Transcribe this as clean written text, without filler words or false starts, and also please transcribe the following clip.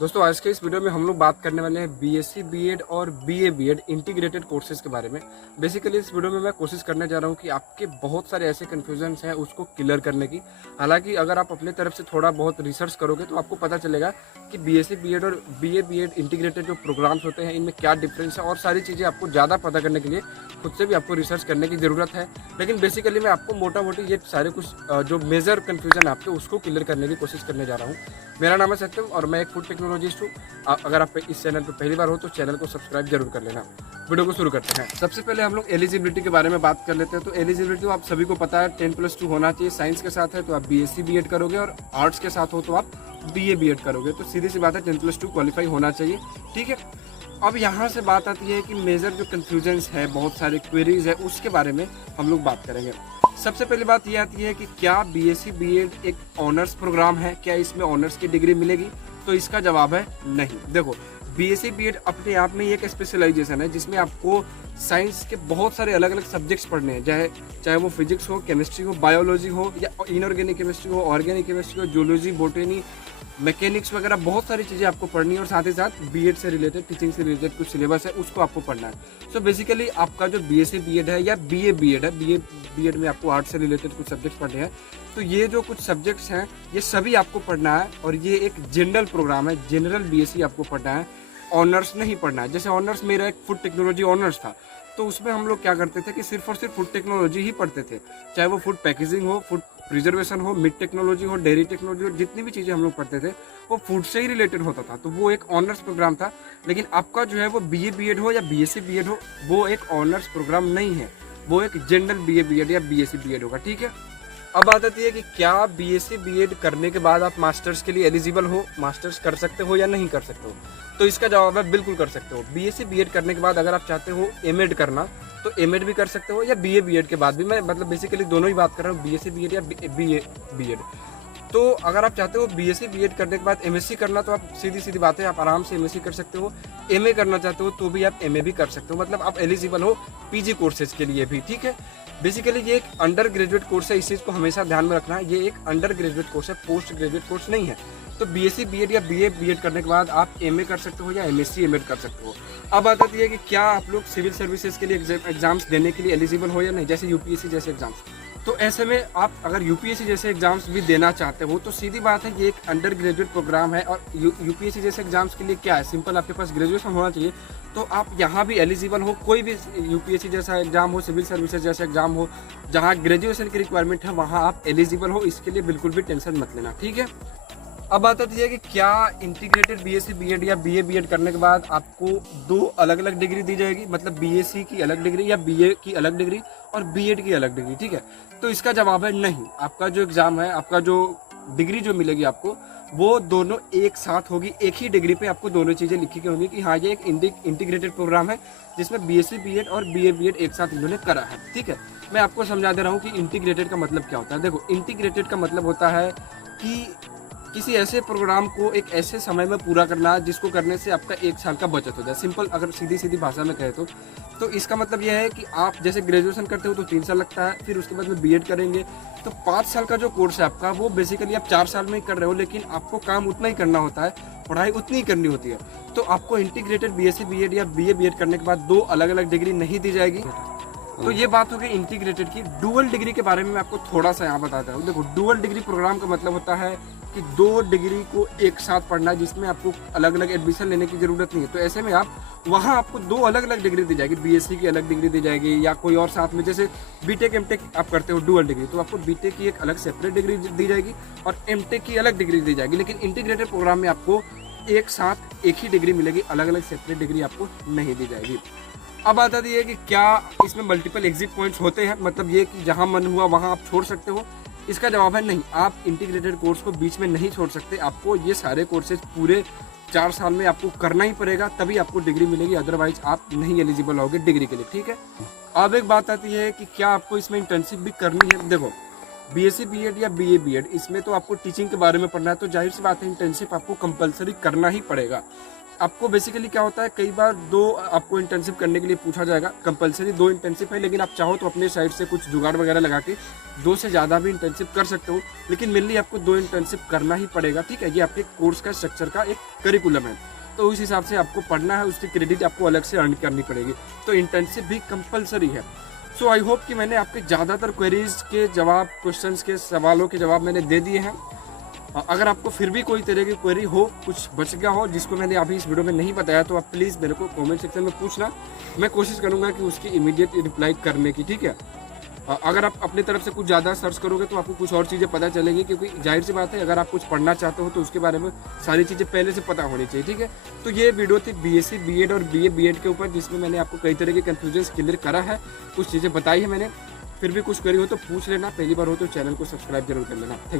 दोस्तों आज के इस वीडियो में हम लोग बात करने वाले हैं बीएससी बीएड और बीए बीएड इंटीग्रेटेड कोर्सेज के बारे में। बेसिकली इस वीडियो में मैं कोशिश करने जा रहा हूं कि आपके बहुत सारे ऐसे कन्फ्यूजन्स हैं उसको क्लियर करने की। हालांकि अगर आप अपने तरफ से थोड़ा बहुत रिसर्च करोगे तो आपको पता चलेगा कि बीएससी बीएड और बीए बीएड इंटीग्रेटेड जो प्रोग्राम्स होते हैं इनमें क्या डिफरेंस है, और सारी चीज़ें आपको ज़्यादा पता करने के लिए खुद से भी आपको रिसर्च करने की ज़रूरत है। लेकिन बेसिकली मैं आपको मोटा मोटी ये सारे कुछ जो मेजर कन्फ्यूजन है आपके उसको क्लियर करने की कोशिश करने जा रहा हूँ। मेरा नाम है सत्यम और मैं एक फूड टेक्नोलॉजिस्ट हूँ। अगर आप इस चैनल पर पहली बार हो तो चैनल को सब्सक्राइब जरूर कर लेना। वीडियो को शुरू करते हैं। सबसे पहले हम लोग एलिजिबिलिटी के बारे में बात कर लेते हैं। तो एलिजिबिलिटी तो आप सभी को पता है 10+2 होना चाहिए। साइंस के साथ है तो आप बीएससी बीएड करोगे और आर्ट्स के साथ हो तो आप बीए बीएड करोगे। तो सीधी सी बात है 10+2 क्वालिफाई होना चाहिए, ठीक है। अब यहाँ से बात आती है कि मेजर जो कन्फ्यूजन्स है, बहुत सारे क्वेरीज है, उसके बारे में हम लोग बात करेंगे। सबसे पहली बात ये आती है कि क्या बीएससी बीएड एक ऑनर्स प्रोग्राम है, क्या इसमें ऑनर्स की डिग्री मिलेगी? तो इसका जवाब है नहीं। देखो, बीएससी बीएड अपने आप में एक स्पेशलाइजेशन है जिसमें आपको साइंस के बहुत सारे अलग अलग सब्जेक्ट्स पढ़ने हैं, चाहे वो फिजिक्स हो, केमिस्ट्री हो, बायोलॉजी हो, या इनऑर्गेनिक केमिस्ट्री हो, ऑर्गेनिक केमिस्ट्री हो, जूलॉजी, बॉटनी, मैकेनिक्स वगैरह बहुत सारी चीज़ें आपको पढ़नी है। और साथ ही साथ बीएड से रिलेटेड, टीचिंग से रिलेटेड कुछ सिलेबस है उसको आपको पढ़ना है। सो बेसिकली आपका जो बीएससी बीएड है या बीए बीएड है, बीए बीएड में आपको आर्ट्स से रिलेटेड कुछ सब्जेक्ट्स पढ़ने हैं। तो ये जो कुछ सब्जेक्ट्स हैं ये सभी आपको पढ़ना है, और ये एक जनरल प्रोग्राम है। जनरल बीएससी आपको पढ़ना है, ऑनर्स नहीं पढ़ना है। जैसे ऑनर्स मेरा एक फूड टेक्नोलॉजी ऑनर्स था, तो उसमें हम लोग क्या करते थे कि सिर्फ और सिर्फ फूड टेक्नोलॉजी ही पढ़ते थे। चाहे वो फूड पैकेजिंग हो, फूड प्रिजर्वेशन हो, मीट टेक्नोलॉजी हो, डेयरी टेक्नोलॉजी हो, जितनी भी चीज़ें हम लोग पढ़ते थे वो फूड से ही रिलेटेड होता था। तो वो एक ऑनर्स प्रोग्राम था। लेकिन आपका जो है वो बीए बीएड हो या बीएससी बीएड हो, वो एक ऑनर्स प्रोग्राम नहीं है, वो एक जनरल बीए बीएड या बीएससी बीएड होगा, ठीक है। अब बात आती है कि क्या बीएससी बीएड करने के बाद आप मास्टर्स के लिए एलिजिबल हो, मास्टर्स कर सकते हो या नहीं कर सकते हो? तो इसका जवाब है बिल्कुल कर सकते हो। बीएससी बीएड करने के बाद अगर आप चाहते हो एमएड करना तो एमएड भी कर सकते हो, या बीए बीएड के बाद भी। मैं मतलब बेसिकली दोनों ही बात कर रहा हूँ, बीएससी बीएड या बीए बीएड। तो अगर आप चाहते हो बीएससी बीएड करने के बाद एमएससी करना तो आप सीधी सीधी बात है, आप आराम से एमएससी कर सकते हो। एमए करना चाहते हो तो भी आप एमए भी कर सकते हो। मतलब आप एलिजिबल हो पीजी कोर्सेज के लिए भी, ठीक है। बेसिकली ये एक अंडर ग्रेजुएट कोर्स है, इस चीज़ को हमेशा ध्यान में रखना है। ये एक अंडर ग्रेजुएट कोर्स है, पोस्ट ग्रेजुएट कोर्स नहीं है। तो बीएससी बीएड या बीए बीएड करने के बाद आप एमए कर सकते हो या एमएससी एमएड कर सकते हो। अब बात आती है कि क्या आप लोग सिविल सर्विसेज के लिए एग्जाम्स देने के लिए एलिजिबल हो या नहीं, जैसे यूपीएससी जैसे एग्जाम्स। तो ऐसे में आप अगर यूपीएससी जैसे एग्जाम्स भी देना चाहते हो तो सीधी बात है ये एक अंडर ग्रेजुएट प्रोग्राम है। और यूपीएससी जैसे एग्जाम्स के लिए क्या है, सिंपल आपके पास ग्रेजुएशन होना चाहिए। तो आप यहाँ भी एलिजिबल हो, कोई भी यूपीएससी जैसा एग्जाम हो, सिविल सर्विसेज जैसा एग्जाम हो, जहाँ ग्रेजुएशन की रिक्वायरमेंट है वहाँ आप एलिजिबल हो। इसके लिए बिल्कुल भी टेंशन मत लेना, ठीक है। अब बात आती है कि क्या इंटीग्रेटेड बीएससी बीएड या बीए बीएड करने के बाद आपको दो अलग अलग डिग्री दी जाएगी, मतलब बीएससी की अलग डिग्री या बीए की अलग डिग्री और बीएड की अलग डिग्री, ठीक है। तो इसका जवाब है नहीं। आपका जो एग्जाम है, आपका जो डिग्री जो मिलेगी आपको, वो दोनों एक साथ होगी। एक ही डिग्री पे आपको दोनों चीज़ें लिखी गई होंगी कि हाँ ये एक इंटीग्रेटेड प्रोग्राम है जिसमें बीएससी बीएड और बीए बीएड एक साथ इन्होंने करा है, ठीक है। मैं आपको समझा दे रहा हूँ कि इंटीग्रेटेड का मतलब क्या होता है। देखो, इंटीग्रेटेड का मतलब होता है कि किसी ऐसे प्रोग्राम को एक ऐसे समय में पूरा करना जिसको करने से आपका 1 साल का बचत हो जाए। सिंपल अगर सीधी सीधी भाषा में कहे तो इसका मतलब यह है कि आप जैसे ग्रेजुएशन करते हो तो 3 साल लगता है, फिर उसके बाद में बीएड करेंगे तो 5 साल का जो कोर्स है आपका, वो बेसिकली आप 4 साल में ही कर रहे हो। लेकिन आपको काम उतना ही करना होता है, पढ़ाई उतनी ही करनी होती है। तो आपको इंटीग्रेटेड बीएससी बीएड या बीए बीएड करने के बाद दो अलग अलग डिग्री नहीं दी जाएगी। तो ये बात हो गई इंटीग्रेटेड की। डुअल डिग्री के बारे में मैं आपको थोड़ा सा यहाँ बताता हूँ। देखो, डुअल डिग्री प्रोग्राम का मतलब होता है कि 2 डिग्री को एक साथ पढ़ना है जिसमें आपको अलग अलग एडमिशन लेने की जरूरत नहीं है। तो ऐसे में आप वहाँ आपको 2 अलग अलग डिग्री दी जाएगी। बीएससी की अलग डिग्री दी जाएगी या कोई और साथ में, जैसे बीटेक एमटेक आप करते हो डुअल डिग्री, तो आपको बीटेक की एक अलग सेपरेट डिग्री दी जाएगी और एमटेक की अलग डिग्री दी जाएगी। लेकिन इंटीग्रेटेड प्रोग्राम में आपको एक साथ एक ही डिग्री मिलेगी, अलग अलग सेपरेट डिग्री आपको नहीं दी जाएगी। अब बात आती है कि क्या इसमें मल्टीपल एग्जिट पॉइंट्स होते हैं, मतलब ये कि जहां मन हुआ वहां आप छोड़ सकते हो? इसका जवाब है नहीं। आप इंटीग्रेटेड कोर्स को बीच में नहीं छोड़ सकते। आपको ये सारे कोर्सेज पूरे 4 साल में आपको करना ही पड़ेगा, तभी आपको डिग्री मिलेगी, अदरवाइज आप नहीं एलिजिबल होगे डिग्री के लिए, ठीक है। अब एक बात आती है कि क्या आपको इसमें इंटर्नशिप भी करनी है। देखो, बीएससी बीएड या बीए बीएड इसमें तो आपको टीचिंग के बारे में पढ़ना है, तो जाहिर सी बात है इंटर्नशिप आपको कंपलसरी करना ही पड़ेगा। आपको बेसिकली क्या होता है, कई बार 2 आपको इंटर्नशिप करने के लिए पूछा जाएगा, कंपलसरी 2 इंटर्नशिप है, लेकिन आप चाहो तो अपने साइड से कुछ जुगाड़ वगैरह लगा के 2 से ज़्यादा भी इंटर्नशिप कर सकते हो, लेकिन मेनली आपको 2 इंटर्नशिप करना ही पड़ेगा, ठीक है। ये आपके कोर्स का स्ट्रक्चर का एक करिकुलम है, तो उस हिसाब से आपको पढ़ना है, उसकी क्रेडिट आपको अलग से अर्न करनी पड़ेगी, तो इंटर्नशिप भी कंपलसरी है। सो आई होप कि मैंने आपके ज़्यादातर क्वेरीज के जवाब, क्वेश्चंस के सवालों के जवाब मैंने दे दिए हैं। अगर आपको फिर भी कोई तरह की क्वेरी हो, कुछ बच गया हो जिसको मैंने अभी इस वीडियो में नहीं बताया, तो आप प्लीज़ मेरे को कमेंट सेक्शन में पूछना, मैं कोशिश करूंगा कि उसकी इमीडिएट रिप्लाई करने की, ठीक है। अगर आप अपनी तरफ से कुछ ज़्यादा सर्च करोगे तो आपको कुछ और चीज़ें पता चलेंगी, क्योंकि जाहिर सी बात है अगर आप कुछ पढ़ना चाहते हो तो उसके बारे में सारी चीज़ें पहले से पता होनी चाहिए, ठीक है। तो ये वीडियो थी बीएससी बीएड और बीए बीएड के ऊपर, जिसमें मैंने आपको कई तरह के कन्फ्यूजन क्लियर करा है, कुछ चीज़ें बताई है मैंने। फिर भी कुछ क्वेरी हो तो पूछ लेना, पहली बार हो तो चैनल को सब्सक्राइब जरूर कर लेना। Thank you.